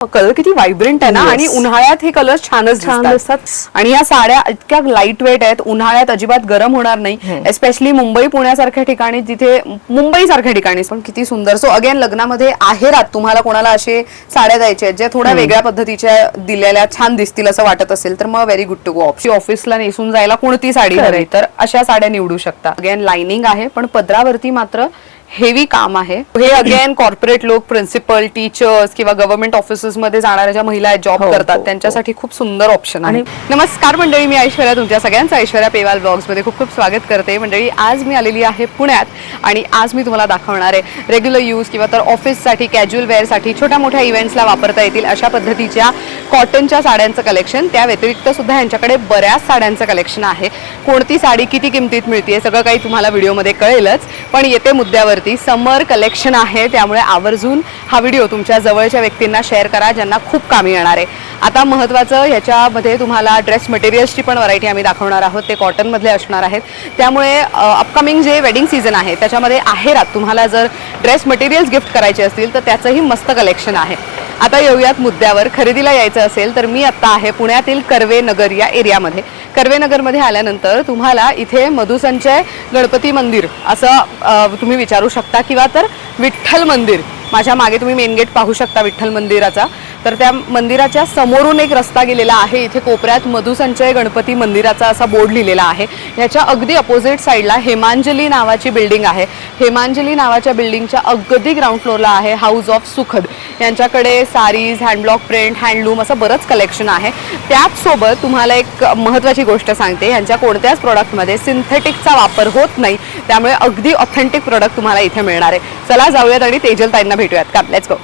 Colour किती vibrant आहे ना आणि उन्हाळ्यात हे कलर छानच दिसतात आणि या साड्या इतक्या लाईट वेट आहेत, उन्हाळ्यात अजिबात गरम होणार नाही, एस्पेशली मुंबई पुण्यासारख्या ठिकाणी, जिथे मुंबई सारख्या ठिकाणी पण किती सुंदर. सो अगेन लग्नामध्ये आहेरात तुम्हाला कोणाला असे साड्या द्यायच्या आहेत ज्या थोड्या वेगळ्या पद्धतीच्या दिलेल्या छान दिसतील असं वाटत असेल तर मग व्हेरी गुड टू गो. ऑफिसला नेसून जायला कोणती साडी हवी तर अशा साड्या निवडू शकता. अगेन लाइनिंग आहे पण पदरावरती मात्र हेवी काम आहे. हे अगेन कॉर्पोरेट लोक, प्रिन्सिपल, टीचर्स किंवा गव्हर्नमेंट ऑफिसेस मध्ये जाणाऱ्या ज्या महिला जॉब करतात त्यांच्यासाठी खूप सुंदर ऑप्शन आहे. नमस्कार मंडळी, मी ऐश्वर्या, तुमच्या सगळ्यांचं ऐश्वर्या पेवाल ब्लॉग्स मध्ये खूप खूप स्वागत करते. मंडळी, आज मी आलेली आहे पुण्यात आणि आज मी तुम्हाला दाखवणार आहे रेग्युलर यूज किंवा तर ऑफिससाठी, कॅज्युअल वेअरसाठी, छोट्या मोठ्या इव्हेंट्सला वापरता येतील अशा पद्धतीच्या कॉटनच्या साड्यांचं कलेक्शन. त्या व्यतिरिक्त सुद्धा यांच्याकडे बऱ्याच साड्यांचं कलेक्शन आहे. कोणती साडी किती किमतीत मिळते सगळं काही तुम्हाला व्हिडिओमध्ये कळेलच. पण येते मुद्द्यावर समर कलेक्शन आहे, त्यामुळे आवर्जून हा व्हिडिओ तुमच्या जवळच्या व्यक्तींना शेअर करा ज्यांना खूप कामी येणार आहे. आता महत्त्वाचं, ह्याच्यामध्ये तुम्हाला ड्रेस मटेरियल्सची पण व्हरायटी आम्ही दाखवणार आहोत. ते कॉटन मधले असणार आहेत, त्यामुळे अपकमिंग जे वेडिंग सीझन आहे त्याच्यामध्ये आहेरात तुम्हाला जर ड्रेस मटेरियल्स गिफ्ट करायचे असतील तर त्याचंही मस्त कलेक्शन आहे. आता येऊयात मुद्द्यावर. खरेदीला यायचं असेल तर मी आत्ता आहे पुण्यातील कर्वे नगर या एरियामध्ये. कर्वे नगरमध्ये आल्यानंतर तुम्हाला इथे मधुसंचय गणपती मंदिर असं तुम्ही विचारू शकता किंवा तर विठ्ठल मंदिर. माझ्या मागे तुम्ही मेन गेट पाहू शकता विठ्ठल मंदिराचा. तर त्या मंदिराच्या समोरून एक रस्ता गेलेला आहे. इथे कोपऱ्यात मधुसंचय गणपती मंदिराचा असा बोर्ड लिहिलेला आहे. ह्याच्या अगदी अपोजिट साईडला हेमांजली नावाची बिल्डिंग आहे. हेमांजली नावाच्या बिल्डिंगच्या अगदी ग्राउंड फ्लोअरला आहे हाऊस ऑफ सुखद. यांच्याकडे सारीज, हँडब्लॉक प्रिंट, हँडलूम असं बरंच कलेक्शन आहे. त्याचसोबत तुम्हाला एक महत्त्वाची गोष्ट सांगते, यांच्या कोणत्याच प्रोडक्टमध्ये सिंथेटिकचा वापर होत नाही, त्यामुळे अगदी ऑथेंटिक प्रोडक्ट तुम्हाला इथे मिळणार आहे. चला जाऊयात आणि तेजल ताईंना भेटूयात का. Let's go.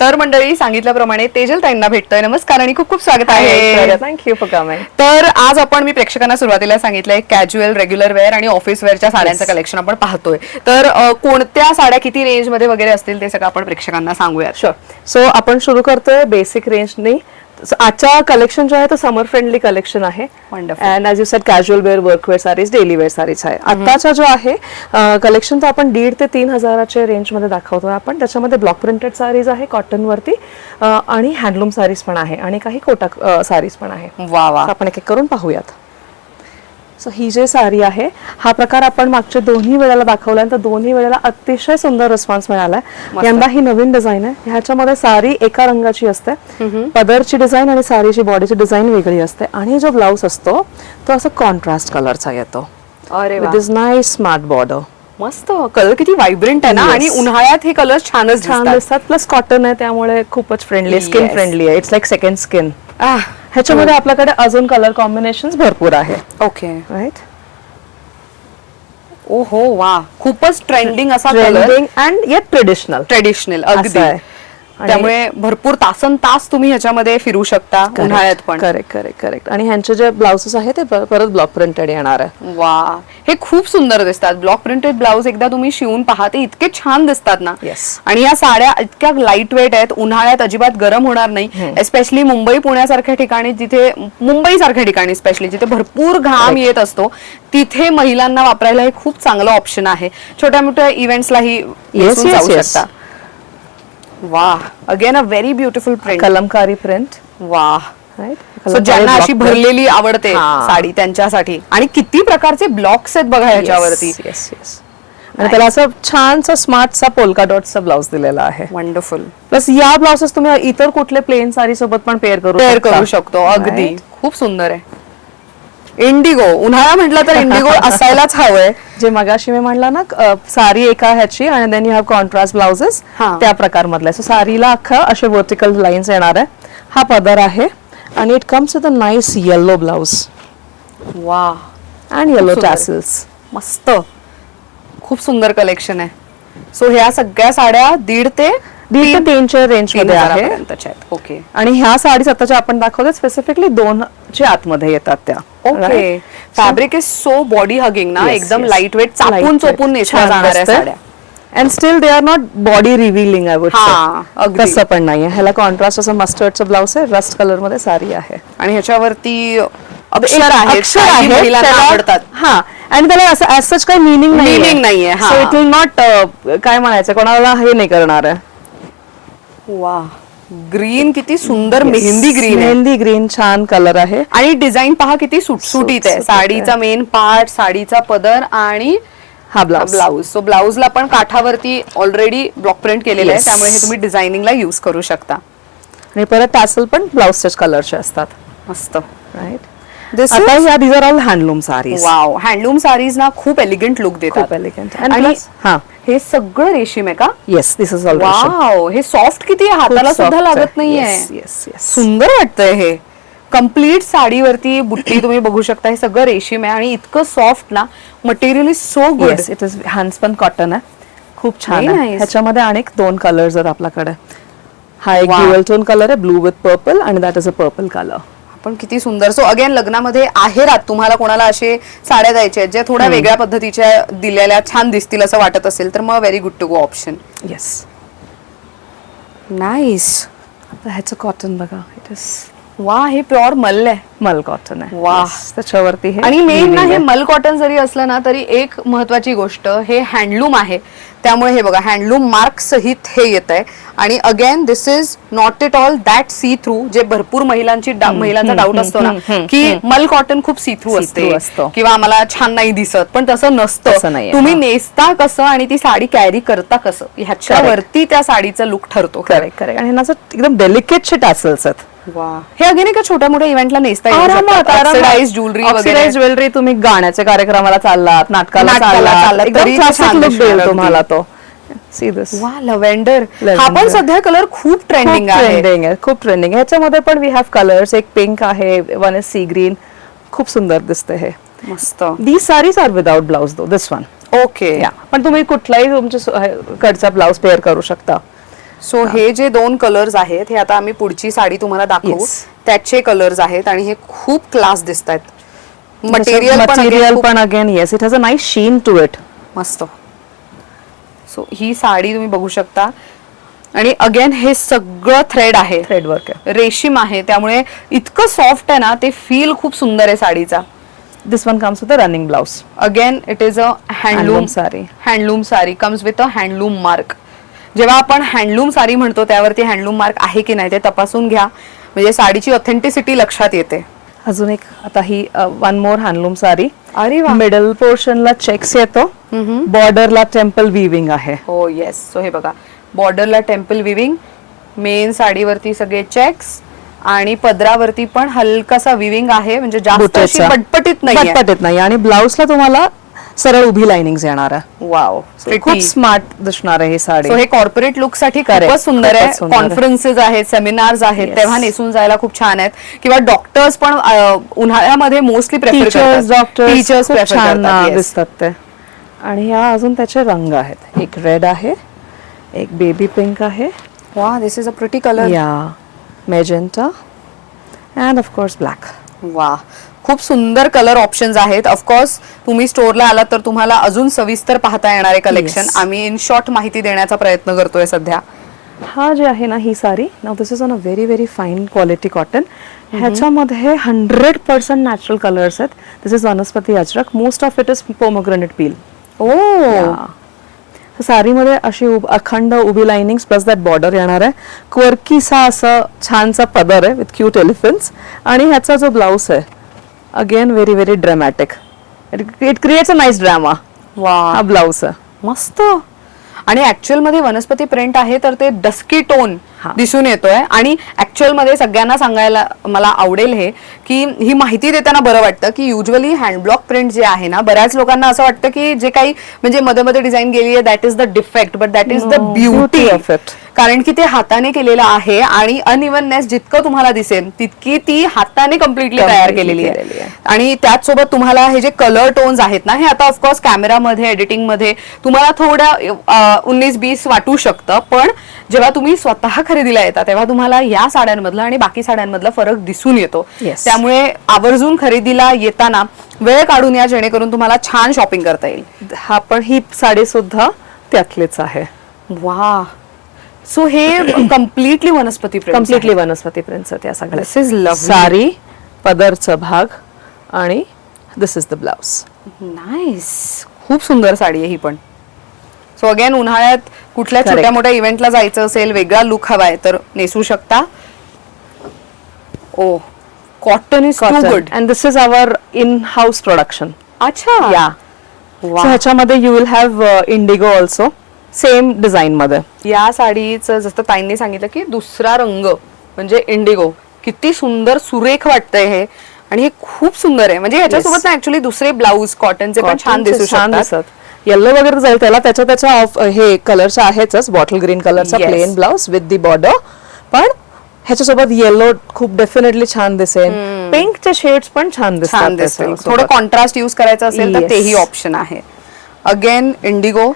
तर मंडळी, सांगितल्याप्रमाणे तेजल ताईंना भेटतोय. नमस्कार आणि खूप खूप स्वागत आहे. Thank you for coming. तर आज आपण, मी प्रेक्षकांना सुरुवातीला सांगितलंय, कॅज्युअल, रेग्युलर वेअर आणि ऑफिस वेअरच्या साड्यांचं कलेक्शन आपण पाहतोय. तर कोणत्या साड्या किती रेंज मध्ये वगैरे असतील ते सगळं आपण प्रेक्षकांना सांगूया. शुअर. सो आपण सुरू करतोय बेसिक रेंजने. आजचा कलेक्शन जो आहे तो समर फ्रेंडली कलेक्शन आहे. And as you said casual wear, work wear saris, daily wear saris आहे. आताचा जो आहे कलेक्शन तो आपण 1,500 ते 3,000च्या रेंज मध्ये दाखवतोय आपण. त्याच्यामध्ये ब्लॉक प्रिंटेड साडीज आहे कॉटन वरती, आणि हँडलूम साडीज पण आहे आणि काही कोटा साडीज पण आहे. वा वा. आपण एक एक करून पाहूयात. सो ही जे साडी आहे, हा प्रकार आपण मागच्या दोन्ही वेळेला दाखवलाय तर दोन्ही वेळेला अतिशय सुंदर रिस्पॉन्स मिळालाय. यंदा ही नवीन डिझाईन आहे. ह्याच्यामध्ये साडी एका रंगाची असते, पदरची डिझाईन आणि साडीची बॉडीची डिझाईन वेगळी असते, आणि जो ब्लाउज असतो तो असं कॉन्ट्रास्ट कलरचा येतो. अरे with this nice smart border. मस्त. कलर किती व्हायब्रंट आहे ना आणि उन्हाळ्यात हे कलर छान दिसतात. प्लस कॉटन आहे त्यामुळे खूपच फ्रेंडली, स्किन फ्रेंडली आहे. It's like second skin. ह्याच्यामध्ये आपल्याकडे अजून कलर कॉम्बिनेशन्स भरपूर आहे. Okay, right. ओहो वा, खूपच ट्रेंडिंग असा कलर अँड येट ट्रेडिशनल अगदी. त्यामुळे भरपूर तासन तास तुम्ही ह्याच्यामध्ये फिरू शकता उन्हाळ्यात पण. करेक्ट. आणि ह्यांचे जे ब्लाउजेस आहे ते परत ब्लॉक प्रिंटेड येणार आहे. वा, हे खूप सुंदर दिसतात. ब्लॉक प्रिंटेड ब्लाउज एकदा तुम्ही शिवून पहा, ते इतके छान दिसतात ना. आणि या साड्या इतक्या लाईट वेट आहेत, उन्हाळ्यात अजिबात गरम होणार नाही, एस्पेशली मुंबई पुण्यासारख्या ठिकाणी, जिथे मुंबई सारख्या ठिकाणी स्पेशली जिथे भरपूर घाम येत असतो, तिथे महिलांना वापरायला हे खूप चांगलं ऑप्शन आहे. छोट्या मोठ्या इव्हेंट्सलाही जाऊ शकता. वाह, again a very beautiful print, Kalamkari print. वाह, सो ज्यांना अशी भरलेली आवडते साडी त्यांच्यासाठी. आणि किती प्रकारचे ब्लॉक्स आहेत बघा ह्याच्यावरती. आणि त्याला असं छानसा स्मार्टचा पोल्का डॉटचा ब्लाउज दिलेला आहे. वंडरफुल. प्लस या ब्लाउजेस तुम्ही इतर कुठले प्लेन साडी सोबत पण पेअर करू शकतो. अगदी खूप सुंदर आहे. इंडिगो, उन्हाळा म्हटलं तर इंडिगो असायलाच हवंय. जे मगाशी मी म्हणला ना, साडी एका ह्याची आणि then you have contrast blouses, त्या प्रकार मधला. सो साडीला अख्खा असे वर्टिकल लाईन्स येणार आहे. हा पदर आहे आणि it comes with a nice yellow blouse. वा, अँड येलो टॅसल्स. मस्त, खूप सुंदर कलेक्शन आहे. सो ह्या सगळ्या साड्या 1,500 ते 3,000च्या रेंज मध्ये आहे. ओके. आणि ह्या साडीज आताच्या आपण दाखवतो स्पेसिफिकली 2च्या आतमध्ये येतात त्या. Okay. Fabric is so body hugging ना, एकदम लाईट वेट, चापून चोपून नेसल्या जाणाऱ्या साड्या. And still they are not body revealing, I would say. तसं पण नाहीये. ह्याला कॉन्ट्रास्ट असं मस्टर्डचं ब्लाउज आहे, रस्ट कलर मध्ये साडी आहे आणि ह्याच्यावरती अक्षर आहे, महिलांना आवडतात. हा, आणि त्याला असं ऍज सच काही मीनिंग नाहीये. सो इट विल नॉट काय म्हणायचं, कोणाला हे नाही करणार आहे. वा, ग्रीन किती सुंदर मेहंदी ग्रीन आहे. मेहंदी ग्रीन छान कलर आहे. आणि डिझाईन पहा किती सुटसुटीत आहे. साडीचा मेन पार्ट, साडीचा पदर आणि हा ब्लाउज. सो ब्लाउजला पण काठावरती ऑलरेडी ब्लॉक प्रिंट केलेलं आहे, Yes. त्यामुळे हे तुम्ही डिझायनिंगला युज करू शकता. आणि परत टॅसल पण ब्लाउजच्याच कलरचे असतात. मस्त. राईट. This आता ह्या these are all handloom sarees. Wow, handloom sarees ना खूप एलिगंट लुक देतात. खूप एलिगंट. आणि हा हे सगळं रेशीम आहे का? Yes, this is all wow, हे सॉफ्ट किती आहे, हाताला सुद्धा लागत नाहीये. Yes yes. सुंदर वाटतंय हे. कम्प्लीट साडीवरती बुट्टी तुम्ही बघू शकता, हे सगळं रेशीम आहे आणि इतकं सॉफ्ट ना, material is so good. Yes, it is hands पण कॉटन आहे. खूप छान Very आहे. nice. ह्याच्यामध्ये अनेक 2 कलर्स आहेत आपल्याकडे. हा एक Wow. ड्युअल टोन कलर आहे, ब्लू विथ पर्पल, आणि that is a purple colour. पण किती सुंदर. सो अगेन लग्नामध्ये आहेरात तुम्हाला कोणाला असे साड्या द्यायच्या आहेत ज्या थोड्या वेगळ्या पद्धतीच्या दिलेल्या छान दिसतील असं वाटत असेल तर मग very good to go option. Yes. Nice. आता ह्याचं कॉटन बघा, इट इज वा, हे प्युअर मल आहे. मल कॉटन आहे. वाह. Yes, त्याच्यावरती हे आणि मेन ना weaving हे आहे. मल कॉटन जरी असलं ना तरी एक महत्वाची गोष्ट, हे हँडलूम आहे, त्यामुळे हे बघा हँडलूम मार्क सहित हे येत आहे. आणि again this is not at all that see through, जे भरपूर महिलांचा डाऊट असतो ना की मल कॉटन खूप सी थ्रू असते असतं. किंवा आम्हाला छान नाही दिसत, पण तसं तसं नसतं. नाहीये. तुम्ही नेसता कसं आणि ती साडी कॅरी करता कसं ह्याच्यावरती त्या साडीचा लुक ठरतो. Correct correct. आणि ह्याचं एकदम डेलिकेट टॅसल्स आहेत. वा, हे अगेन एका छोट्या मोठ्या इव्हेंटला नेसता आरामात ऑक्सिडाइज ज्वेलरी वगैरे. ऑक्सिडाइज ज्वेलरी तुम्ही गाण्याच्या कार्यक्रमाला चाललात, नाटकाला चाललात, तरी एकदम छान क्लासिक लुक दिसणार देईल अगदी. तुम्हाला तो. See this. वा, लव्हेंडर. हा पण Lavender. सध्या कलर खूप ट्रेंडिंग आहे. ट्रेंडिंग आहे, खूप ट्रेंडिंग आहे. ह्याच्यामध्ये पण वी हॅव कलर्स. एक पिंक आहे, वन इज सी ग्रीन. खूप सुंदर दिसते हे. मस्त. These saris are without blouse though, this one. Okay. Yeah, पण तुम्ही कुठलाही तुमच्या कडचा ब्लाउज पेअर करू शकता. सो हे जे 2 कलर्स आहेत हे आता आम्ही पुढची साडी तुम्हाला दाखवू, Yes. त्याचे कलर्स आहेत आणि हे खूप क्लास दिसत आहेत. मटेरियल मटेरियल पण again yes, it has a nice sheen to it. मस्त. सो ही साडी तुम्ही बघू शकता आणि अगेन हे सगळं थ्रेड आहे, थ्रेड वर्क आहे. रेशीम आहे, त्यामुळे इतकं सॉफ्ट आहे ना, ते फील खूप सुंदर आहे साडीचा. This one comes with a running blouse. Again it is a handloom sari. Handloom sari comes with a handloom mark. जेव्हा आपण हँडलूम साडी म्हणतो त्यावरती हँडलूम मार्क आहे की नाही ते तपासून घ्या, म्हणजे साडीची ऑथेंटिसिटी लक्षात येते. अजून एक आता ही वन मोर हँडलूम साडी. अरे वा. मिडल पोर्शनला चेक्स येतो, बॉर्डरला टेम्पल विविंग आहे. हो येस. सो हे बघा, बॉर्डरला टेम्पल विविंग, मेन साडीवरती सगळे चेक्स आणि पदरावरती पण हलकासा विविंग आहे, म्हणजे जास्त अशी बुट्याचा. पटपटीत नाही. पटपटीत नाही. आणि ब्लाउजला तुम्हाला सरळ उभी लाइनिंग येणार आहे. वाव, खूप स्मार्ट दिसणार आहे ही साडी. सो हे कॉर्पोरेट लुक साठी Correct. खूपच सुंदर आहे. खूपच सुंदर आहे. कॉन्फरन्सेस आहेत, सेमिनार्स आहेत, Yes. तेव्हा नेसून जायला खूप छान आहेत. किंवा डॉक्टर्स पण उन्हाळ्यामध्ये mostly prefer teachers, doctors teachers खूप प्रेफर छान करतात. Yes. दिसतात ते. आणि ह्या अजून त्याचे रंग आहेत. एक रेड आहे, एक बेबी पिंक आहे, वा, दिस इज अ प्रिटी कलर. या magenta, and of course black. वा, खूप सुंदर कलर ऑप्शन्स आहेत. ऑफकोर्स तुम्ही स्टोअरला आलात तर तुम्हाला अजून सविस्तर पाहता येणार आहे कलेक्शन. Yes. आम्ही इन शॉर्ट माहिती देण्याचा प्रयत्न करतोय सध्या. हा जे आहे ना ही साडी, नाव this is on a very very fine quality cotton. ह्याच्यामध्ये 100% नॅचरल कलर्स आहेत. This is vanaspati ajrakh. Most of it is pomegranate peel. साडीमध्ये अशी अखंड उभी लाइनिंग प्लस दॅट बॉर्डर येणार आहे. क्वर्कीसा असा छानसा पदर आहे विथ क्यूट एलिफंट्स. आणि ह्याचा जो ब्लाउज आहे again very very dramatic. It creates a nice drama. वा, हा ब्लाउज आहे. मस्त. आणि ऍक्च्युअल मध्ये वनस्पती प्रिंट आहे तर ते डस्की टोन हा. दिसून येतोय. आणि ऍक्च्युअल मध्ये सगळ्यांना सांगायला मला आवडेल हे की ही माहिती देताना बरं वाटतं की युजली हँडब्लॉक प्रिंट जे आहे ना, बऱ्याच लोकांना असं वाटतं की जे काही म्हणजे मध्ये मध्ये डिझाईन केली आहे that is the defect, but that is the beauty of it. कारण की ते हाताने केलेलं आहे आणि अनइव्हननेस जितकं तुम्हाला दिसेल तितकी ती हाताने कम्प्लिटली तयार केलेली आहे. आणि त्याचसोबत तुम्हाला हे जे कलर टोन्स आहेत ना, हे आता ऑफकोर्स कॅमेरामध्ये एडिटिंग मध्ये तुम्हाला थोड्या 19-20 वाटू शकतं, पण जेव्हा तुम्ही स्वतः खरेदीला येता तेव्हा तुम्हाला या साड्यांमधला आणि बाकी साड्यांमधला फरक दिसून येतो. Yes. त्यामुळे आवर्जून खरेदीला येताना वेळ काढून या, जेणेकरून तुम्हाला छान शॉपिंग करता येईल. हा पण ही साडी सुद्धा त्यातलीच आहे. वा, सो हे कम्प्लिटली वनस्पती print कम्प्लिटली वनस्पती प्रिंट्स आहेत या सगळ्या. This is lovely. साडी, पदरचा भाग आणि दिस इज द ब्लाउज. नाईस. खूप सुंदर साडी आहे ही पण. सो अगेन उन्हाळ्यात कुठल्या छोट्या मोठ्या इव्हेंटला जायचं असेल, वेगळा लुक हवाय तर नेसू शकता. Oh cotton is too good. And this is our in house production. अच्छा. या ह्याच्यामध्ये you will have indigo also, same design मध्ये. या साडीचं जसं ताईंनी सांगितलं की दुसरा रंग म्हणजे इंडिगो, किती सुंदर सुरेख वाटतंय हे. आणि हे खूप सुंदर आहे. म्हणजे ह्याच्यासोबत ना ऍक्च्युली दुसरे ब्लाऊज कॉटनचे पण छान दिसू शकतात. येलो वगैरे जाईल त्याला, त्याच्या हे कलरचा आहेच, बॉटल ग्रीन कलरचा plain blouse with the border. पण ह्याच्यासोबत येलो खूप डेफिनेटली छान दिसेल. पिंकचे शेड्स पण छान दिसतात. थोडं कॉन्ट्रास्ट यूज करायचं असेल तर तेही ऑप्शन आहे. अगेन इंडिगो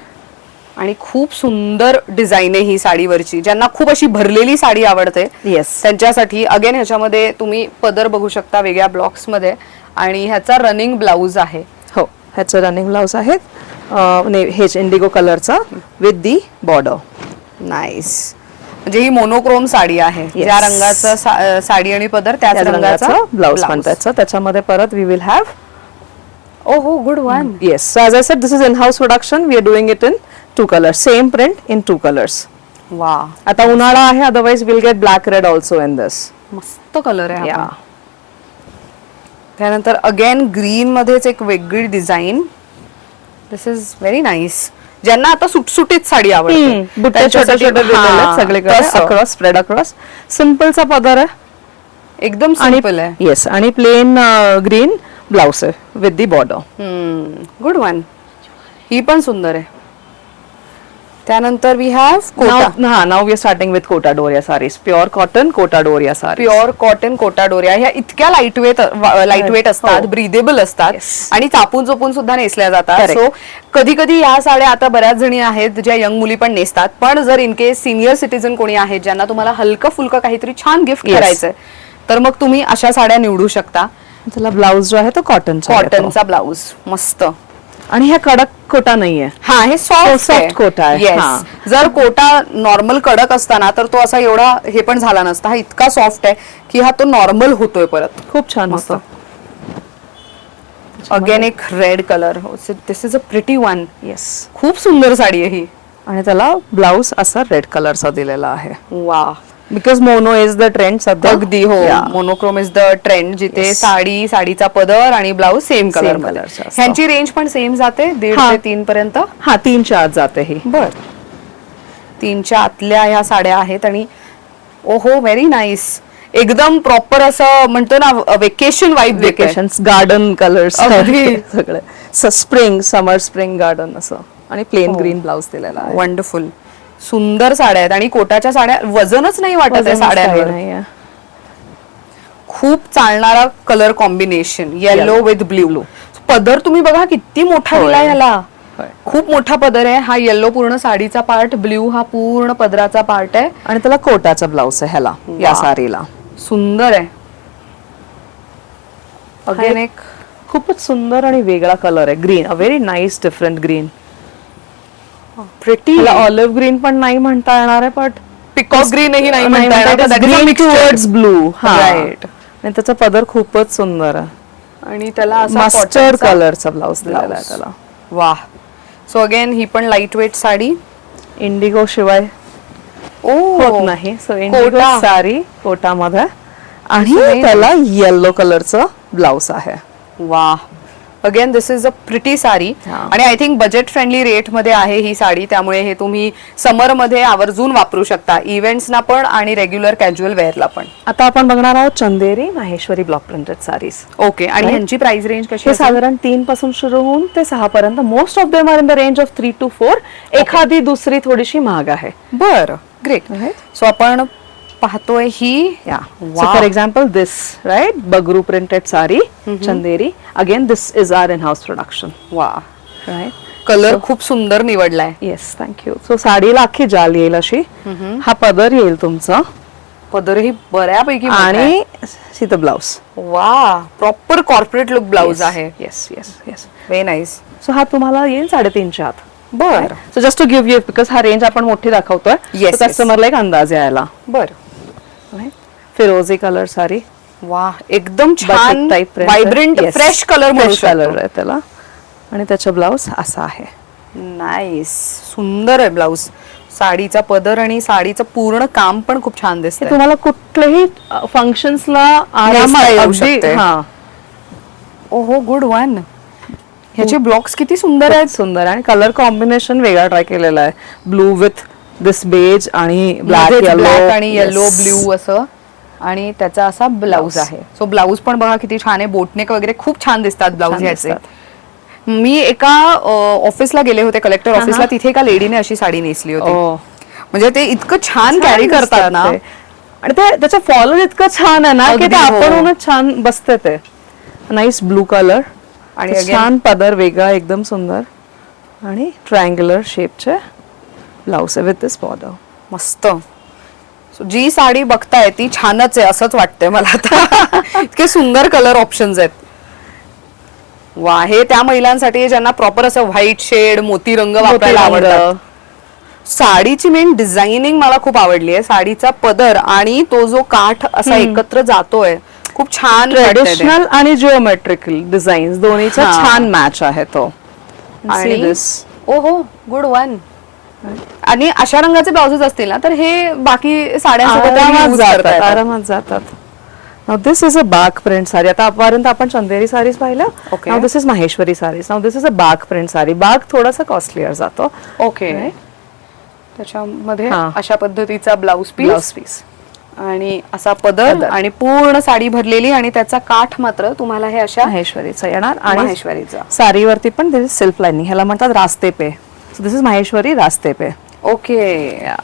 आणि खूप सुंदर डिझाईन आहे ही साडीवरची. ज्यांना खूप अशी भरलेली साडी आवडते त्यांच्यासाठी अगेन ह्याच्यामध्ये तुम्ही पदर बघू शकता वेगळ्या ब्लॉक्स मध्ये. आणि ह्याचा रनिंग ब्लाउज आहे. हो, ह्याचं रनिंग ब्लाउज आहे हेच इंडिगो कलरचा विथ दी बॉर्डर. नाईस. म्हणजे ही मोनोक्रोम साडी आहे. ज्या रंगाचं साडी आणि पदर त्याच रंगाचा ब्लाउज पण त्याच्यामध्ये परत we will have. Oh, good one. Yes. So as I said, this is in-house production. We are doing it in 2 colors. Same print in 2 colors. Wow. आता उन्हाळा आहे, otherwise we'll get black red also in this. मस्त colour आहे. त्यानंतर again green मध्येच एक वेगळी design. This is very nice. ज्यांना आता सुटसुटीत साडी आवडते, बुट्टे छोटे छोटे दिलेले सगळीकडे अक्रॉस, स्प्रेड अक्रॉस. सिंपलचा पदर आहे, एकदम सिंपल आहे. येस. आणि प्लेन ग्रीन ब्लाउज आहे with the border. Good one. ही पण सुंदर आहे. त्यानंतर we have Kota. Now we are starting with Kota Doria saris. Pure cotton Kota Doria सारी. प्युअर कॉटन कोटा डोरिया ह्या इतक्या लाईटवेट असतात, ब्रीदेबल असतात आणि चापून चोपून सुद्धा नेसल्या जातात. सो कधी कधी या साड्या आता बऱ्याच जणी आहेत ज्या यंग मुली पण नेसतात. पण जर इन केस सिनियर सिटीजन कोणी आहेत ज्यांना तुम्हाला हलकं फुलकं काहीतरी छान गिफ्ट करायचंय तर मग तुम्ही अशा साड्या निवडू शकता. त्याला ब्लाउज जो आहे तो कॉटनचा ब्लाउज मस्त. आणि ह्या कडक कोटा नाहीये. हा, हे सॉफ्ट कोटा आहे. जर कोटा नॉर्मल कडक असताना तर तो असा एवढा हे पण झाला नसता. हा इतका सॉफ्ट आहे की हा तो नॉर्मल होतोय परत. खूप छान मस्त. अगेन एक red colour. This is a pretty one. Yes, खूप सुंदर साडी आहे ही. आणि त्याला ब्लाउज असा रेड कलरचा दिलेला आहे. वा. Because mono is the trend सध्या. अगदी हो, मोनोक्रोम इज द ट्रेंड. जिथे साडी, साडीचा पदर आणि ब्लाउज सेम कलर. ह्यांची रेंज पण सेम जाते 1.5 ते 3 पर्यंत. हा, 3च्या आत जाते ही. बर. 3च्या आतल्या ह्या साड्या आहेत. आणि ओहो, व्हेरी नाईस. एकदम प्रॉपर असं म्हणतो ना vacation vibe. Vacation garden colours सगळे. स्प्रिंग, समर स्प्रिंग गार्डन असं. आणि प्लेन ग्रीन ब्लाउज दिलेला आहे. वंडरफुल. सुंदर साड्या आहेत. आणि कोटाच्या साड्या वजनच नाही वाटत आहे साड्यांवर. खूप चालणारा colour combination. Yellow with blue. पदर तुम्ही बघा किती मोठा दिलाय ह्याला. खूप मोठा पदर आहे. हा येलो पूर्ण साडीचा पार्ट, ब्ल्यू हा पूर्ण पदराचा पार्ट आहे. आणि त्याला कोटाचा ब्लाउज आहे ह्याला, या साडीला. सुंदर आहे. अगेन एक खूपच सुंदर आणि वेगळा कलर आहे. Green, a very nice different green. Pretty. Olive green पण नाही म्हणता येणार आहे, बट पिकॉक ग्रीनही नाही म्हणता येणार. Green towards blue. राईट. आणि त्याचा पदर खूपच सुंदर आहे. आणि त्याला मस्टर्ड कलरचा ब्लाउज दिलेला आहे त्याला. वाह. सो अगेन ही पण लाईट वेट साडी. इंडिगो शिवाय होत नाही. सो इंडिगो साडी कोटामध्ये. आणि त्याला येलो कलरचं ब्लाउज आहे. वाह. Again this is a pretty sari. आणि I think budget friendly rate मध्ये आहे ही साडी. त्यामुळे हे तुम्ही समर मध्ये आवर्जून वापरू शकता, इव्हेंट्सना पण आणि रेग्युलर कॅज्युअल वेअरला पण. आता आपण बघणार आहोत Chanderi Maheshwari block printed saris. Okay. आणि यांची प्राइस रेंज कशी आहे? साधारण 3 पासून सुरू होऊन ते 6 पर्यंत. Most of them are in the range of 3 to 4. एखादी दुसरी थोडीशी महाग आहे. बरं, ग्रेट. सो आपण पाहतोय ही. For example this right Bagru printed sari Chanderi. Again this is our in house production. वा. राईट. कलर खूप सुंदर निवडलाय. Yes, thank you. सो साडीला अख्खी जाल येईल अशी. हा पदर येईल तुमचा. पदर ही बऱ्यापैकी. आणि सीता ब्लाउज. वा. प्रॉपर कॉर्पोरेट लुक ब्लाउज आहे. Yes yes yes. Very nice. So हा तुम्हाला येईल 3.5च्या आत. बर. So just to give you, because हा रेंज आपण मोठी दाखवतोय, कस्टमरला एक अंदाज यायला. बर. फिरोजी कलर साडी. वा. एकदम छान व्हायब्रंट फ्रेश कलर कलर आहे त्याला. आणि त्याचा ब्लाउज असा आहे. नाईस, सुंदर आहे ब्लाऊज. साडीचा पदर आणि साडीचं पूर्ण काम पण खूप छान हे दिसतंय. तुम्हाला कुठल्याही फंक्शन्सला नेसता येऊ अगदी शकते. हा ओहो, गुड वन. ह्याचे ब्लॉक्स किती सुंदर आहेत. सुंदर आणि कलर कॉम्बिनेशन वेगळा ट्राय केलेला आहे. ब्लू विथ दिस बेज आणि ब्लॅक ब्लॅक आणि येलो ब्ल्यू असं, आणि त्याचा असा ब्लाऊज आहे. सो ब्लाऊज पण बघा किती छान आहे. बोटनेक वगैरे खूप छान दिसतात ब्लाऊज ह्याचे. मी एका ऑफिसला गेले होते, कलेक्टर ऑफिसला. तिथे एका लेडीने अशी साडी नेसली होती. म्हणजे ते इतकं छान कॅरी करतात ना, आणि ते त्याचं फॉलो इतकं छान आहे ना की ते आपणच छान बसते. ते नाईस ब्लू कलर आणि छान पदर वेगळा एकदम सुंदर आणि ट्रायंग्युलर शेपचे ब्लाऊज आहे विथ दिस बॉर्डर. मस्त. जी साडी बघताय ती छानच आहे असंच वाटतंय मला आता. इतके सुंदर कलर ऑप्शन्स आहेत. वा, हे त्या महिलांसाठी ज्यांना प्रॉपर असं व्हाईट शेड मोती रंग वापरायला आवडतात. साडीची मेन डिझायनिंग मला खूप आवडली आहे. साडीचा पदर आणि तो जो काठ असा एकत्र जातोय, खूप छान. ट्रेडिशनल आणि जिओमेट्रिकल डिझाईन्स दोन्हीचा छान मॅच आहे तो. आणि ओहो, गुड वन. आणि अशा रंगाचे ब्लाउजेस असतील ना तर हे बाकी साड्यांसोबत आरामात जातात. Now this is a बाग प्रिंट साडी. आता आतापर्यंत आपण चंदेरी साडीज पाहिल्या. Now this is Maheshwari sarees. Now this is a बाग प्रिंट साडी. बाग थोडासा कॉस्टलीयर जातो. ओके. त्याच्यामध्ये अशा पद्धतीचा ब्लाऊज पीस आणि असा पदर आणि पूर्ण साडी भरलेली, आणि त्याचा काठ मात्र तुम्हाला हे अशा माहेश्वरीचा येणार. आणि माहेश्वरीचा साडीवरती पण दिस सेल्फ लाइनिंग, ह्याला म्हणतात रास्ते पे. सो दिस इज माहेश्वरी रास्ते पे. ओके.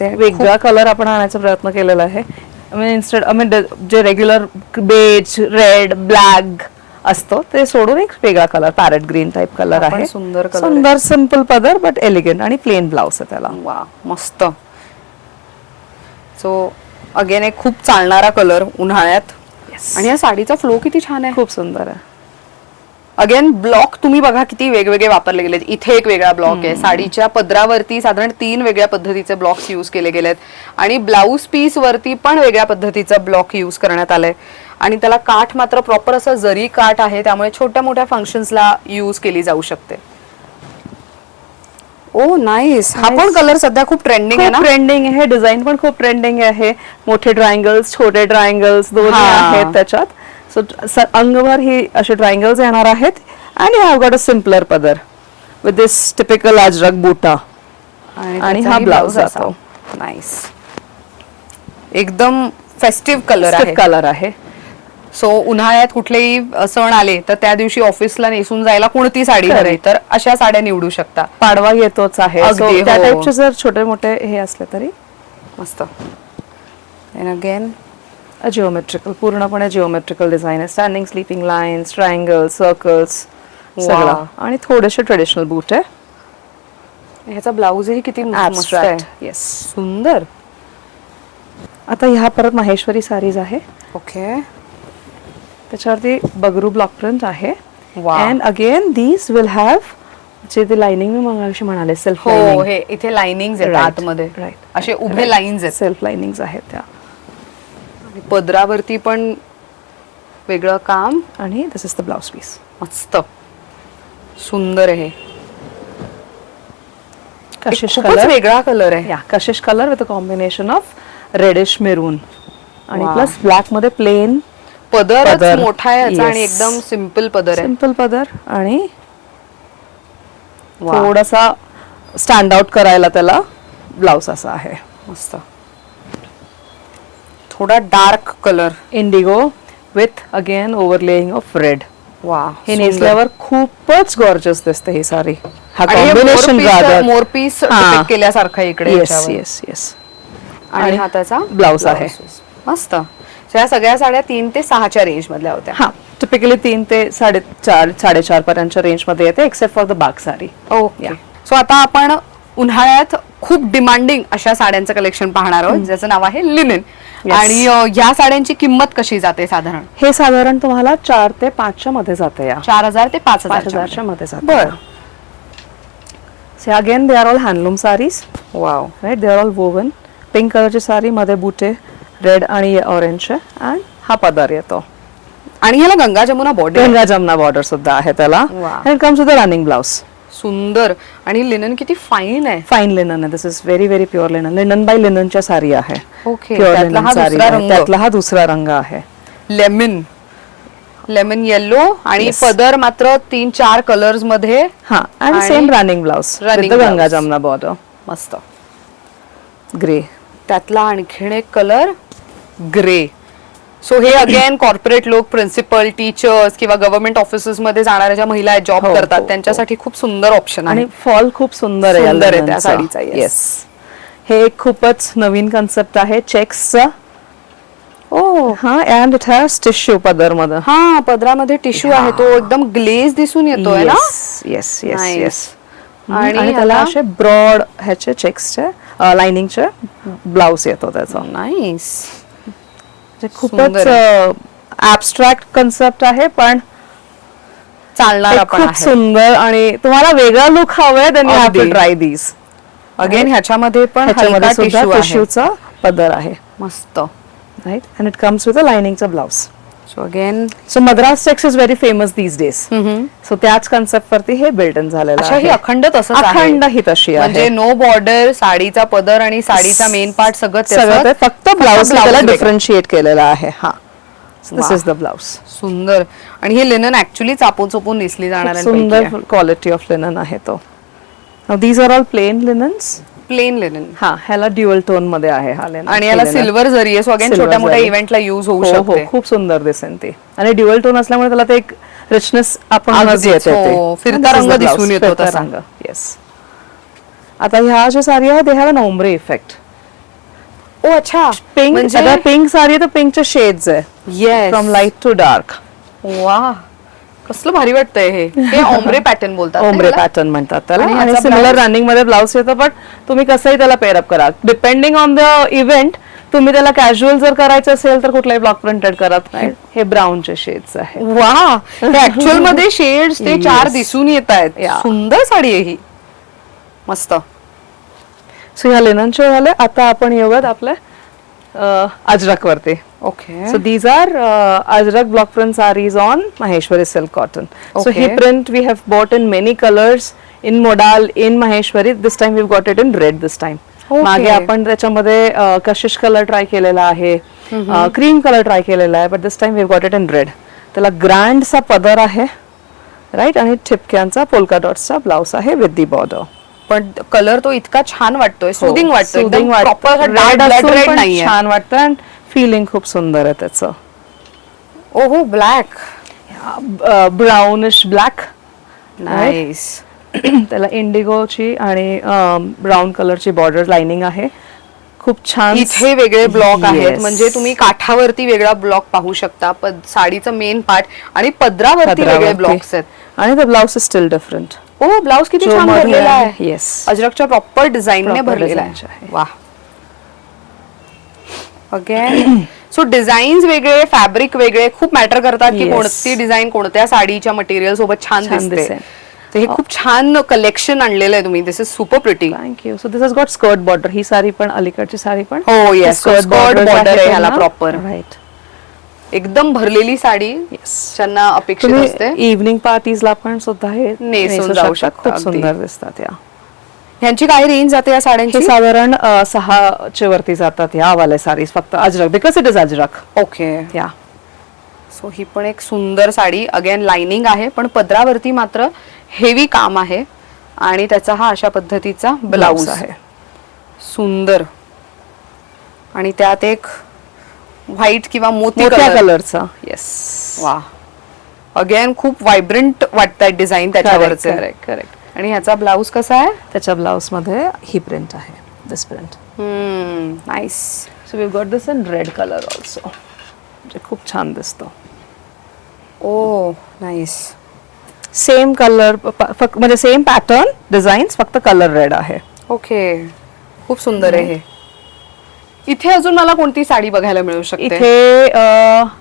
वेगळा कलर आपण आणायचा प्रयत्न केलेला आहे. इन्स्टेड जे रेग्युलर बेज रेड ब्लॅक असतो ते सोडून एक वेगळा colour parrot green type colour आहे. सुंदर सिंपल पदर बट एलिगंट आणि प्लेन ब्लाउज आहे त्याला. वा, मस्त. सो अगेन एक खूप चालणारा कलर उन्हाळ्यात. आणि या साडीचा फ्लो किती छान आहे. खूप सुंदर आहे. अगेन ब्लॉक तुम्ही बघा किती वेगवेगळे वापरले गेलेत. इथे एक वेगळा ब्लॉक आहे. साडीच्या पदरावरती साधारण 3 वेगळ्या पद्धतीचे ब्लॉक्स यूज केले गेलेत, आणि ब्लाऊज पीस वरती पण वेगळ्या पद्धतीचा ब्लॉक यूज करण्यात आलाय. आणि त्याला काठ मात्र प्रॉपर असं जरी काठ आहे, त्यामुळे छोट्या मोठ्या फंक्शन्सला यूज केली जाऊ शकते. ओ नाईस. हा पण कलर सध्या खूप ट्रेंडिंग आहे ना. ट्रेंडिंग आहे. डिझाईन पण खूप ट्रेंडिंग आहे. मोठे ट्रायंगल्स छोटे ट्रायंगल्स दोन्ही आहेत त्याच्यात. सो अंगभर ही असे ट्रायंगल्स येणार आहेत. आणि हॅव गॉट अ सिम्पलर पदर विथ दिस टिपिकल अजरक बुटा आणि हा ब्लाउज असतो. नाईस. एकदम फेस्टिव्ह कलर आहे. सो उन्हाळ्यात कुठलेही सण आले तर त्या दिवशी ऑफिसला नेसून जायला कोणती साडी हवी, तर अशा साड्या निवडू शकता. पाडवा येतोच आहे. त्या टाइपचे जर छोटे मोठे हे असले तरी मस्त. अगेन जिओमेट्रिकल, पूर्णपणे जिओमेट्रिकल डिझाईन आहे. Standing sleeping lines, triangles, circles सगळं, आणि थोडेसे ट्रेडिशनल बूट आहे. ह्याचा ब्लाऊजही किती मस्त आहे. येस, सुंदर. आता ह्या परत माहेश्वरी साडीज आहे. ओके. त्याच्यावरती बगरू ब्लॉक प्रिंट आहे. And again these will have जे ते लाइनिंग मी मगाशी म्हणाले सेल्फ लाइनिंग. हे इथे लाइनिंग्स आहेत आतमध्ये. राईट. असे उभे लाईन्स आहेत. सेल्फ लाइनिंग्स आहेत त्या. पदरावरती पण वेगळं काम. आणि दिस इज द ब्लाउज पीस. मस्त सुंदर आहे. कशिश कलर, वेगळा कलर आहे. या कशिश colour with a combination of reddish maroon आणि प्लस ब्लॅक मध्ये प्लेन पदर मोठा आहे याचा, आणि एकदम सिंपल पदर आहे. सिंपल पदर आणि थोडासा स्टँड आउट करायला त्याला ब्लाउज असा आहे. मस्त. थोडा dark colour indigo with again overlaying of red. वा, हे नेसल्यावर खूपच गॉर्जस दिसते ही साडी. हा कॉम्बिनेशन मोरपीस केल्यासारखं इकडे. Yes yes yes. आणि हा त्याचा ब्लाउज आहे. मस्त. या सगळ्या साड्या 3 ते 6च्या रेंज मधल्या होत्या. हा, टिपिकली 3 ते 4.5 पर्यंतच्या रेंज मध्ये येते, एक्सेप्ट फॉर द बाग साडी. ओके. सो आता आपण उन्हाळ्यात खूप डिमांडिंग अशा साड्यांचं कलेक्शन पाहणार आहोत, ज्याचं नाव आहे लिनेन. आणि या साड्यांची किंमत कशी जाते साधारण? हे साधारण तुम्हाला 4 ते 5च्या मध्ये जाते. या 4000 ते 5000 मध्ये जाते. बर. So again they are all handloom sarees. Wow. Right, they are all woven. Pink कलरची साडी मध्ये बुटे रेड आणि ऑरेंज आहे. आणि हा पदर येतो. आणि ह्याला गंगा जमुना बॉर्डर, गंगा जमना बॉर्डर सुद्धा आहे त्याला. वा. And comes with a running blouse. सुंदर. आणि लिनन किती फाईन आहे. फाईन लिनन आहे. This is very very pure linen. Linen by लिननच्या साडी आहे. ओके. प्युअर त्यातला लिनन हा साडी दुसरा आहे. रंग, त्यातला हा दुसरा रंग आहे. Lemon yellow. आणि पदर मात्र 3-4 कलर्स मध्ये. हा. आणि same running blouse with the Ganga Jamna border. मस्त. ग्रे. त्यातला आणखीन एक कलर ग्रे. सो हे अगेन कॉर्पोरेट लोक, प्रिन्सिपल, टीचर्स किंवा गव्हर्नमेंट ऑफिसेस मध्ये जाणाऱ्या ज्या महिला जॉब हो, करतात हो, त्यांच्यासाठी खूप सुंदर ऑप्शन आहे. आणि फॉल खूप सुंदर आहे. सुंदर आहे त्या लिननचा. साडीचा. येस. हे एक खूपच नवीन कन्सेप्ट आहे चेक्सचा. ओ हा. अँड इट हॅज टिश्यू पदर मध्ये. हा, पदरामध्ये टिश्यू आहे. तो एकदम ग्लेज दिसून येतोय ना. Yes yes Nice. येस. आणि आणि त्याला असे ब्रॉड ह्याचे चेक्सचे लाइनिंगचे ब्लाउज येतो त्याचा. नाईस. खूपच सुंदर ऍबस्ट्रॅक्ट कन्सेप्ट आहे पण चालणारा पण खूप आहे. सुंदर. आणि तुम्हाला वेगळा लुक हवाय देन यू हॅव टू अगदी. Try these. अगेन ह्याच्यामध्ये पण ह्याच्यामध्ये हलका सुद्धा टिश्यू आहे. टिश्यूचा पदर आहे. मस्त. Right. And it comes with a लाइनिंगचा blouse. So again so Madras checks is very famous these days. So त्याच कन्सेप्ट वरती हे बिल्ट इन झालेलं अच्छा, ही आहे. अखंड तसंच आहे. अखंड ही तशी म्हणजे आहे. नो बॉर्डर, साडीचा पदर आणि साडीचा मेन पार्ट सगळं सगळं ते फक्त ब्लाउज blouse त्याला वेगळं. डिफरन्शिएट केलेलं आहे. हा. दिस वा. Is the blouse. सुंदर. आणि हे लिनन ऍक्च्युअली चापून चोपून नेसली जाणार सुंदर क्वालिटी ऑफ लिनन आहे तो. These are all plain linens. Plain linen. हा. ह्याला ड्युअल टोन मध्ये आहे हा लिनन. आणि याला सिल्वर जरी आहे. सो अगेन Silver छोट्या मोठ्या जरी. इव्हेंटला युज होऊ हो हो. शकते. खूप सुंदर दिसेल ते. आणि ड्युअल टोन असल्यामुळे त्याला ते एक रिचनेस आपण अगदीच, येते ते. हो. फिरता And this is रंग the blouse. दिसून येतो फिरता तसा. रंग. येस. आता ह्या ज्या साडी आहे they have an ombre effect. Oh अच्छा. पिंक. म्हणजे अगर पिंक साडी आहे तर पिंकचे शेड्स आहे. Yes. From light to dark. वा, कसलं भारी वाटतंय हे. हे ओम्ब्रे पॅटर्न बोलतात. ओम्ब्रे पॅटर्न म्हणतात त्याला. आणि आणि ह्याचा सिमिलर blouse? रनिंग मध्ये ब्लाउज येतो पण तुम्ही कसंही त्याला पेअरअप करा. डिपेंडिंग ऑन द इव्हेंट तुम्ही त्याला कॅज्युअल जर करायचं असेल तर कुठलाही ब्लॉक प्रिंटेड करत नाही. हे ब्राऊनचे शेड्स आहे. वा, ऍक्च्युअल मध्ये शेड्स ते 4 दिसून येत आहेत. Yeah. सुंदर साडी आहे ही. मस्त. सो ह्या लिननचे झाले. आता आपण येऊयात आपल्या अजरक वरती. Okay. So these are Ajrak block print sarees on Maheshwari silk cotton. So Okay. he print we have bought in many colors in modal in Maheshwari. This time we've got it in red this time. Okay. मागे आपण त्याच्यामध्ये कशिश colour try केलेला आहे, cream colour try केलेला आहे, but this time we've got it in red. त्याला grand सा पदर आहे, राईट. आणि ठिपक्यांचा पोल्का डॉट्सचा ब्लाउज आहे विथ दी बॉर्डर. पण कलर तो इतका छान वाटतोय. सुदिंग वाटतोय. Soothing एकदम वाटतं. प्रॉपर Red डार्क असून रेड पण नाहीये. छान वाटतं आणि फिलिंग खूप सुंदर आहे त्याचं. ओहो, ब्लॅक. Brownish black. नाईस. त्याला इंडिगोची आणि ब्राऊन कलरची बॉर्डर लाइनिंग आहे. खूप छान. इथे वेगळे ब्लॉक आहेत. Yes. म्हणजे तुम्ही काठावरती वेगळा ब्लॉक पाहू शकता. साडीचं मेन पार्ट आणि पदरावरती वेगळे ब्लॉक्स आहेत. आणि the blouse is still different. ओ, ब्लाउज किती छान भरलेला आहे. येस. अजरकच्या प्रॉपर डिझाईनने Proper भरलेला design आहे. आहे. वा. अगेन सो डिझाईन्स वेगळे, फॅब्रिक वेगळे खूप मॅटर करतात की Yes. कोणती डिझाईन कोणत्या साडीच्या मटेरियल सोबत छान छान दिसते. दिसेल. तर हे खूप छान कलेक्शन आणलेलं आहे तुम्ही. This is super pretty. Thank you. So this has got skirt border. ही साडी पण अलीकडची साडी पण हो, येस. स्कर्ट बॉर्डर आहे ह्याला प्रॉपर. राईट. एकदम भरलेली साडी. ज्यांना अपेक्षित असते तुम्ही इव्हनिंग पार्टीजला पण सुद्धा हे नेसून जाऊ शकता. खूप अगदी. सुंदर दिसतात या. ह्यांची काय रेंज जाते या साड्यांची? हे साधारण 6 वरती जातात या वाले साडीज. फक्त Ajrak because it is Ajrak. Okay. या. सो ही पण एक सुंदर साडी. अगेन लाइनिंग आहे पण पदरावरती मात्र हेवी काम आहे. आणि त्याचा हा अशा पद्धतीचा ब्लाउज आहे. सुंदर. आणि त्यात एक व्हाईट किंवा मोती मोठ्या कलर. कलरचा. येस. वा. अगेन खूप व्हायब्रंट वाटतात डिझाईन त्याच्यावरचे. Correct correct. आणि ह्याचा ब्लाउज कसा आहे? त्याच्या ब्लाउज मध्ये ही प्रिंट आहे. This print. Nice. So we got this in red colour also. म्हणजे खूप छान दिसतो. Oh, nice. सेम कलर म्हणजे सेम पॅटर्न डिझाईन्स फक्त कलर रेड आहे. ओके. खूप सुंदर आहे हे. इथे अजून मला कोणती साडी बघायला मिळू शकते? इथे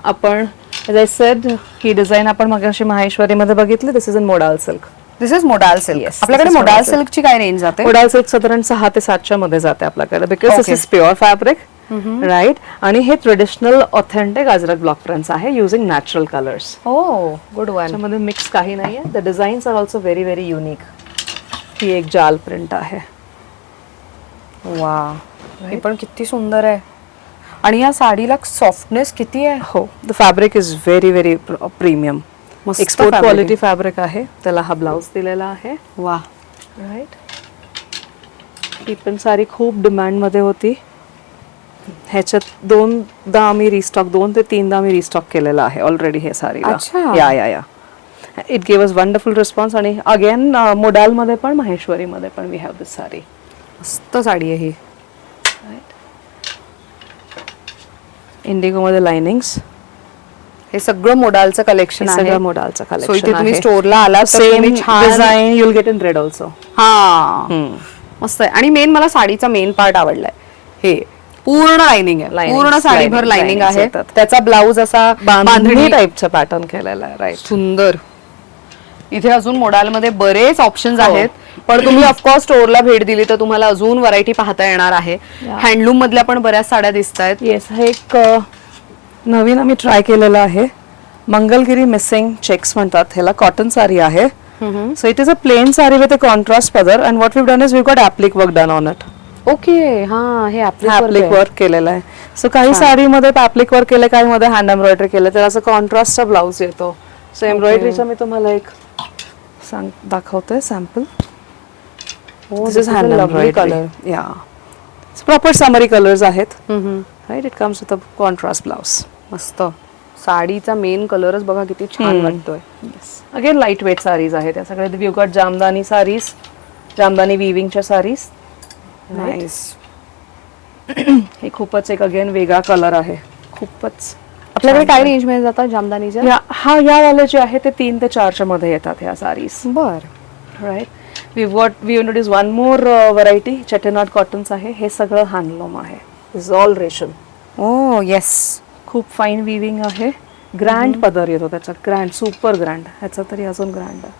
आपण as I said, ही डिझाईन आपण मगाशी माहेश्वरी मध्ये बघितली. This is in modal silk. This is modal silk. Yes, आपल्याकडे this is modal modal silk. सिल्कची काय रेंज जाते? मोडाल सिल्क साधारण 6 ते 7 च्या मध्ये जाते आपल्याकडे because this Okay. Is pure fabric right. आणि हे traditional authentic ajrakh block prints आहे using natural colours. Oh good one. त्याच्यामध्ये मिक्स काही नाहीये. The designs are also very very unique. ही एक जाल प्रिंट आहे. वा हे पण किती सुंदर आहे. आणि या साडीला सॉफ्टनेस किती आहे. हो, the fabric is very very premium. मस्त एक्सपोर्ट fabric क्वालिटी फॅब्रिक आहे. त्याला हा ब्लाउज दिलेला आहे. वा राईट. ही पण साडी खूप डिमांड मध्ये होती. ह्याच्यात 2दा आम्ही रिस्टॉक 2 ते 3दा आम्ही रिस्टॉक केलेला आहे ऑलरेडी हे साडीला. अच्छा. या it give us wonderful response. आणि अगेन मोडाल मध्ये पण माहेश्वरी मध्ये पण वी हॅव दिस साडी. मस्त साडी आहे ही. इंडिगो मध्ये लाइनिंग्स. हे सगळं मोडालचं कलेक्शन आहे. सगळं मोडालचं सो इथे कलेक्शन तुम्ही आहे. स्टोरला आला तर सेम तुम्ही छान design you will get in red also. हा मस्त आहे. आणि मेन मला साडीचा मेन पार्ट आवडलाय. हे पूर्ण लाइनिंग आहे. Linings, पूर्ण साडीभर लाइनिंग linings आहे. येतात. त्याचा ब्लाऊज असा बांधणी टाईपचा पॅटर्न केलेला आहे. राईट. सुंदर. इथे अजून मोडालमध्ये बरेच ऑप्शन्स हो. आहेत. पण तुम्ही ऑफकोर्स स्टोअरला भेट दिली तर तुम्हाला अजून व्हरायटी पाहता येणार आहे. हँडलूम मधल्या पण बऱ्याच साड्या दिसत आहेत. येस. हे एक नवीन आम्ही ट्राय केलेलं आहे. मंगलगिरी मिसिंग चेक्स म्हणतात ह्याला. कॉटन साडी आहे. So it is a plain sari with a contrast padar and what we done is we got applique work done on it. Okay. हा हे ऍप्लिक वर्क केलेलं आहे. सो काही साडीमध्ये ऍप्लिक वर्क केलं, काही मध्ये हँड एम्ब्रॉयडरी केलं, तर असं कॉन्ट्रास्टचा ब्लाऊज येतो. सो एम्ब्रॉयडरीचा मी तुम्हाला एक दाखवतोय sample. This is hand embroidery colour. या प्रॉपर समरी कलर्स आहेत. Right. It comes with a contrast blouse. मस्त. साडीचा मेन कलरच बघा किती छान वाटतोय. अगेन लाईट वेट साडीज आहेत त्या सगळ्या. वी गॉट जामदानी साडीज, जामदानी विविंगच्या साडीज. नाईस. हे खूपच एक अगेन वेगळा कलर आहे. खूपच. आपल्याकडे काय रेंज मध्ये जातात जामदानीच्या. या वाले जे आहे ते 3 ते 4च्या मध्ये येतात ह्या साडीज. बर. Right. We introduce one more variety. Chettinad cottons आहे. हे सगळं हँडलूम आहे. Is all resham. Oh yes. खूप फाईन विविंग आहे. ग्रँड पदर येतो त्याचा. Grand, super grand. ह्याचा तरी अजून ग्रँड आहे.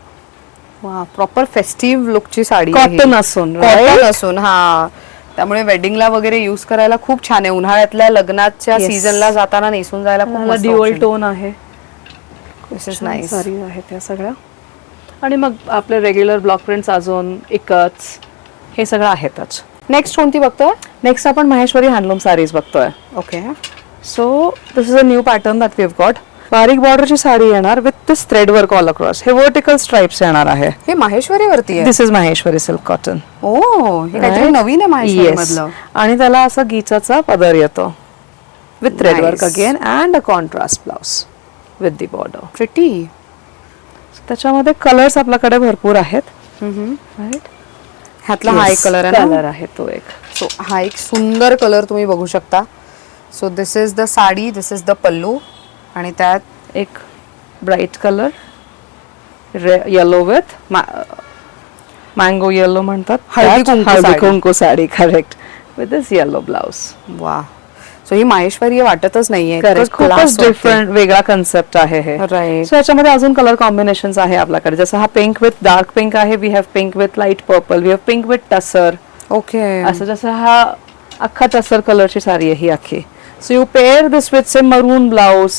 वा प्रॉपर फेस्टिव्ह लुकची साडी. कॉटन असून. कॉटन असून. हा त्यामुळे वेडिंगला वगैरे युज करायला खूप छान आहे. उन्हाळ्यातल्या लग्नाच्या सीझनला जाताना नेसून जायला खूप ड्युअल टोन आहे. This is nice. साडी आहे त्या सगळ्या. आणि मग आपले रेग्युलर ब्लॉक प्रिंट्स अजून एकच हे सगळं आहेतच. नेक्स्ट कोणती बघतोय. नेक्स्ट आपण माहेश्वरी हँडलूम साडीज बघतोय. Okay. So this is a new pattern that we have got. बारीक बॉर्डरची साडी येणार with this thread work all across. हे वर्टिकल स्ट्राइप्स येणार आहे. हे माहेश्वरी वरती आहे. This is Maheshwari silk cotton. ओ हे काहीतरी नवीन आहे माहेश्वरी मधलं. आणि त्याला असा गीचाचा पदर येतो with thread work Nice. Again and a contrast blouse with the border. Pretty. त्याच्यामध्ये कलर्स आपल्याकडे भरपूर आहेत. राईट. ह्यातला हा एक कलर आहे ना. कलर आहे तो एक. सो हा एक सुंदर कलर तुम्ही बघू शकता. So this is the sari. This is the pallu. आणि त्यात एक bright colour yellow with mango yellow म्हणतात. Haldi Kunku Haldi sari. Kunku sari. Correct. With this yellow blouse. वा. सो ही माहेश्वरी वाटतच नाहीये. खूपच डिफरंट वेगळा कन्सेप्ट आहे हे. राईट. सो याच्यामध्ये अजून कलर कॉम्बिनेशन्स आहे आपल्याकडे. जसं हा पिंक विथ डार्क पिंक आहे. We have pink with light purple. We have pink with tussar. Okay. असं जसं हा अख्खा टसर कलरची साडी आहे ही अख्खी. So you pair this with say maroon blouse,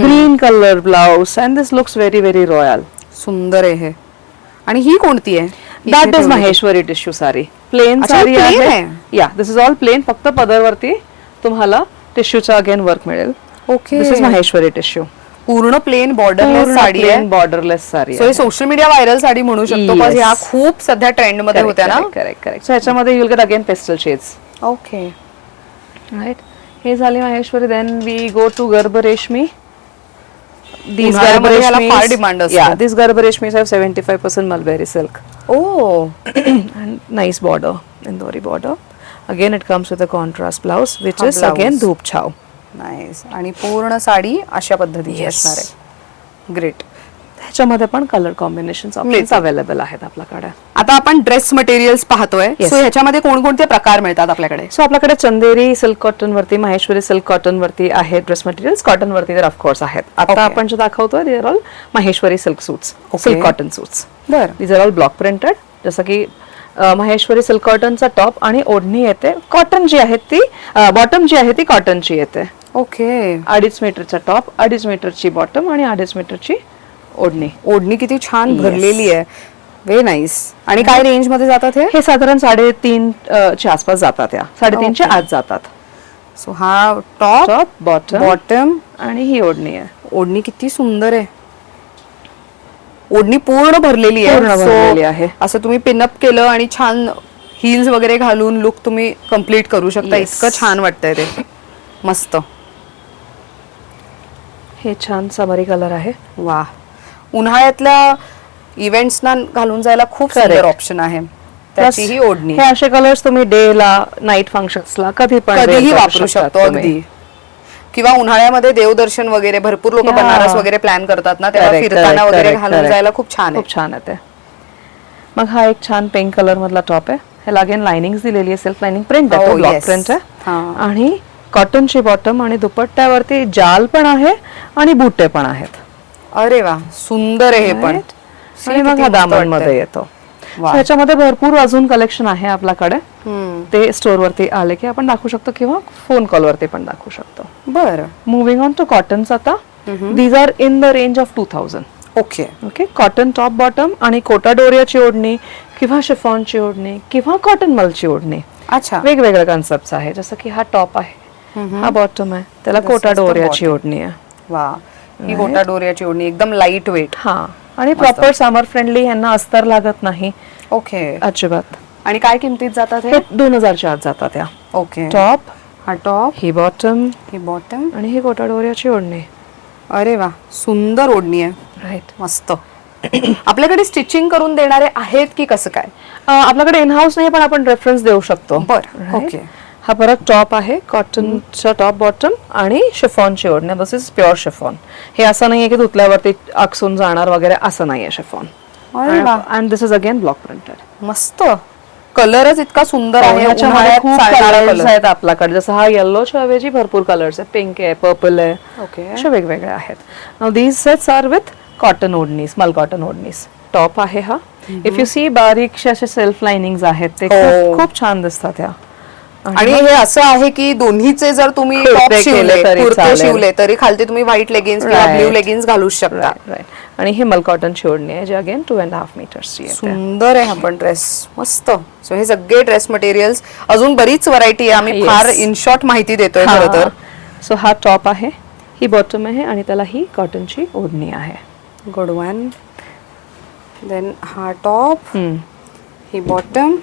green color blouse, and this looks very very royal. सुंदर आहे हे. आणि ही कोणती आहे. That is Maheshwari tissue sari. Plain अच्छा, साडी plain आहे. आहे? Yeah, this is all plain. फक्त पदरवरती तुम्हाला टिश्यूचा अगेन वर्क मिळेल. Okay. This is Maheshwari tissue. पूर्ण प्लेन बॉर्डरलेस साडी आहे. बॉर्डरलेस साडी. सो हे सोशल मीडिया व्हायरल साडी म्हणू शकतो. Yes. पण ह्या खूप सध्या ट्रेंड मध्ये होत्या ना. Correct correct. सो ह्याच्यामध्ये you'll get again pastel shades. Okay. Right. हे झाली Maheshwari. Then we go to गर्भ रेशमी. These उन्हाळ्यामध्ये याला Garba फार Reshmis- demand असते. Yeah, these Garba Reshmis have 75% mulberry silk. O. And nice border, Indori border. Again it comes with a contrast blouse which हा is blouse. again धूप छाव. Nice. आणि पूर्ण साडी अशा पद्धतीची Yes. असणार आहे. ग्रेट. ह्याच्यामध्ये पण कलर कॉम्बिनेशन्स ऑप्शन्स अवेलेबल आहेत आपल्याकडे. आता आपण ड्रेस मटेरियल्स पाहतोय. Yes. सो ह्याच्यामध्ये कोणकोणते प्रकार मिळतात आपल्याकडे. सो आपल्याकडे चंदेरी सिल्क कॉटन वरती, माहेश्वरी सिल्क कॉटन वरती आहे ड्रेस मटेरियल्स. कॉटन वरती तर ऑफकोर्स आहेत. आता Okay. आपण जे दाखवतोय they are all Maheshwari silk suits, Okay. Silk cotton suits. बर. These are all block printed. जसं की माहेश्वरी सिल्क कॉटनचा टॉप आणि ओढणी येते. कॉटन जी आहे ती बॉटम जी आहे ती कॉटनची येते. ओके. 2.5 मीटरचा टॉप, 2.5 मीटरची बॉटम आणि 2.5 मीटरची ओढणी. ओढणी किती छान भरलेली आहे. Very nice. आणि काय रेंज मध्ये जातात हे? हे साधारण 3.5 च्या आसपास जातात. या 3.5 च्या आत जातात. सो हा टॉप, बॉटम आणि ही ओढणी आहे. ओढणी किती सुंदर आहे. ओढणी पूर्ण भरलेली आहे. पूर्ण भरलेली आहे. असं तुम्ही पिनअप केलं आणि छान हिल्स वगैरे घालून लुक तुम्ही कम्प्लीट करू शकता. इतकं छान वाटतंय ते. मस्त. हे छान समरी कलर आहे. वा. उन्हाळ्यातल्या इव्हेंट्सना घालून जायला खूप सुंदर ऑप्शन आहे. त्याची ही ओढणी. हे असे कलर्स तुम्ही डे ला, नाईट फंक्शन्सला कधीही वापरू शकतो. अगदी. किंवा उन्हाळ्यामध्ये देवदर्शन वगैरे भरपूर लोक बनारस वगैरे प्लॅन करतात ना, तेव्हा फिरताना वगैरे घालून जायला खूप छान आहे ते. मग हा एक छान पिंक कलर मधला टॉप आहे. ह्याला अगेन लाइनिंग दिलेली आहे. सेल्फ लाइनिंग प्रिंट आहे. ब्लॉक प्रिंट आहे. आणि कॉटनची बॉटम आणि दुपट्ट्यावरती जाल पण आहे आणि बुट्टे पण आहेत. अरे वा. सुंदर आहे हे पण. आणि मग हा दामन मध्ये येतो. ह्याच्यामध्ये भरपूर अजून कलेक्शन आहे आपल्याकडे. ते स्टोर वरती आले की आपण दाखवू शकतो किंवा फोन कॉल वरती पण दाखवू शकतो. बरं. मुव्हिंग ऑन टू कॉटन्स आता. These are in the range of 2000. Okay. Okay. Cotton top bottom आणि कोटा डोरियाची ओढणी किंवा शिफॉनची ओढणी किंवा कॉटन मलची ओढणी. अच्छा. वेगवेगळे कन्सेप्ट आहे. जसं की हा टॉप आहे, हा बॉटम आहे, त्याला कोटा डोरियाची ओढणी आहे. वा. ही कोटा डोरियाची ओढणी एकदम लाईट वेट. हा. आणि प्रॉपर समर फ्रेंडली. यांना अस्तर लागत नाही. ओके. अजिबात. आणि काय किमतीत जातात हे? 2000 च्या आत जातात या. ओके. टॉप, हा टॉप, ही बॉटम, ही बॉटम आणि ही कोटा डोरियाची ओढणी. अरे वा. सुंदर ओढणी आहे. राईट. मस्त. आपल्याकडे स्टिचिंग करून देणारे आहेत की कसं काय? आपल्याकडे इन हाऊस नाही, पण आपण रेफरन्स देऊ शकतो. बरं. ओके. हा परत टॉप आहे. कॉटनचा टॉप बॉटम आणि शिफॉनची ओढणी. दिस इज प्युअर शिफॉन. हे असं नाहीये की धुतल्यावरती आकसून जाणार वगैरे, असं नाहीये chiffon. And this is again block printed. मस्त. कलरच इतका सुंदर आहे. खूप कलर्स आहेत आपल्याकडे. जसं हा येल्लोच्या ऐवजी भरपूर कलर्स आहेत. पिंक आहे, पर्पल आहे. ओके. असे वेगवेगळे आहेत. Now these sets are with cotton odhnis, mul cotton ओढणीज. Top आहे हा. इफ यू सी बारीकशे असे सेल्फ लाइनिंग्स आहेत. ते खूप छान दिसतात या. आणि हे असं आहे की दोन्हीचे जर तुम्ही टॉप शिवले, कुर्ते शिवले तरी खालती तुम्ही व्हाईट लेगिन्स किंवा ब्ल्यू लेगिन्स घालू शकता. आणि ही मल कॉटनची ओढणी आहे, जी अगेन 2.5 मीटर्सची आहे. सुंदर आहे हा पण ड्रेस. मस्त. सो हे सगळे ड्रेस मटेरियल्स. अजून बरीच व्हरायटी आहे. आम्ही फार इन शॉर्ट माहिती देतोय खरं तर. सो हा टॉप आहे, ही बॉटम आहे आणि त्याला ही कॉटनची ओढणी आहे. Good one. देन हा टॉप, ही बॉटम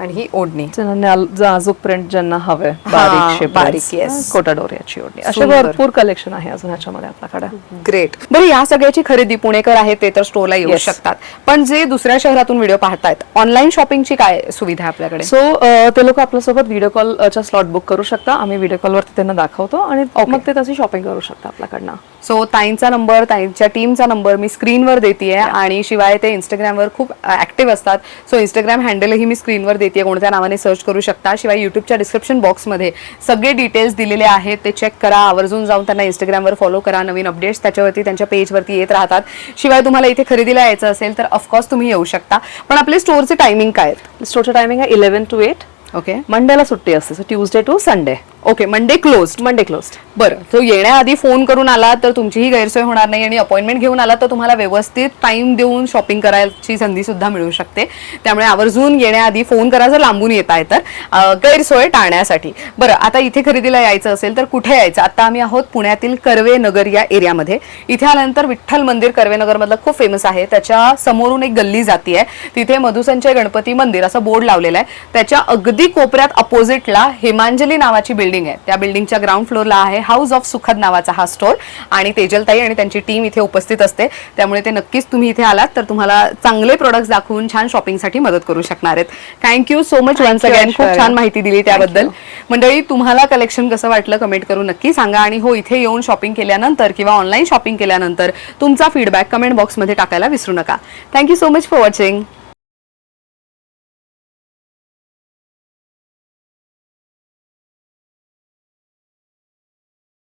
आणि ही ओढणी. नाजूक प्रिंट ज्यांना हवे, बारीक कोटा डोरियाची ओढणी. असे भरपूर कलेक्शन आहे अजून ह्याच्यामध्ये आपल्याकडे. ग्रेट. बरं, या सगळ्याची खरेदी पुणेकर आहेत ते तर स्टोरला येऊ शकतात, पण जे दुसऱ्या शहरातून व्हिडिओ पाहतायत, ऑनलाईन शॉपिंगची काय सुविधा आहे आपल्याकडे? सो ते लोक आपल्यासोबत व्हिडिओ कॉलचा स्लॉट बुक करू शकता. आम्ही व्हिडिओ कॉलवरती त्यांना दाखवतो आणि मग ते तशी शॉपिंग करू शकता आपल्याकडनं. सो ताईंचा नंबर, ताईंच्या टीमचा नंबर मी स्क्रीनवर देतेय आणि शिवाय ते इंस्टाग्रामवर खूप ऍक्टिव्ह असतात. सो इंस्टाग्राम हँडलही मी स्क्रीनवर देतेय, कोणत्या नावाने सर्च करू शकता. शिवाय युट्यूबच्या डिस्क्रिप्शन बॉक्समध्ये सगळे डिटेल्स दिलेले आहेत, ते चेक करा. आवर्जून जाऊन त्यांना इंस्टाग्रामवर फॉलो करा. नवीन अपडेट्स त्याच्यावरती त्यांच्या पेजवरती येत राहतात. शिवाय तुम्हाला इथे खरेदीला यायचं असेल तर ऑफकोर्स तुम्ही येऊ शकता. पण आपले स्टोअरचे टायमिंग काय आहेत? स्टोअरचं टायमिंग आहे 11 to 8. ओके. मंडेला सुट्टी असते, Tuesday to Sunday. Okay. Monday closed. बरं, तो येण्याआधी फोन करून आला तर तुमचीही गैरसोय होणार नाही आणि अपॉइंटमेंट घेऊन आला तर तुम्हाला व्यवस्थित टाइम देऊन शॉपिंग करायची संधी सुद्धा मिळू शकते. त्यामुळे आवर्जून येण्याआधी फोन करा जर लांबून येत आहे तर, गैरसोय टाळण्यासाठी. बरं, आता इथे खरेदीला यायचं असेल तर कुठे यायचं? आता आम्ही आहोत पुण्यातील कर्वे नगर या एरियामध्ये. इथे आल्यानंतर विठ्ठल मंदिर कर्वे नगर मधलं खूप फेमस आहे. त्याच्या समोरून एक गल्ली जाती आहे, तिथे मधुसंचय गणपती मंदिर असं बोर्ड लावलेला आहे. त्याच्या अगदी कोपऱ्यात अपोजिटला हेमांजली नावाची बिल्डिंग आहे. त्या बिल्डिंगच्या ग्राउंड फ्लोअरला आहे हाऊस ऑफ सुखद नावाचा हा स्टोर आणि तेजलताई आणि त्यांची टीम इथे उपस्थित असते. त्यामुळे ते नक्कीच तुम्ही इथे आलात तर तुम्हाला चांगले प्रोडक्ट्स दाखवून छान शॉपिंगसाठी मदत करू शकणार आहेत. Thank you so much once again, खूप छान माहिती दिली त्याबद्दल. मंडळी, तुम्हाला कलेक्शन कसं वाटलं कमेंट करून नक्की सांगा. आणि हो, इथे येऊन शॉपिंग केल्यानंतर किंवा ऑनलाईन शॉपिंग केल्यानंतर तुमचा फीडबॅक कमेंट बॉक्समध्ये टाकायला विसरू नका. Thank you so much for watching.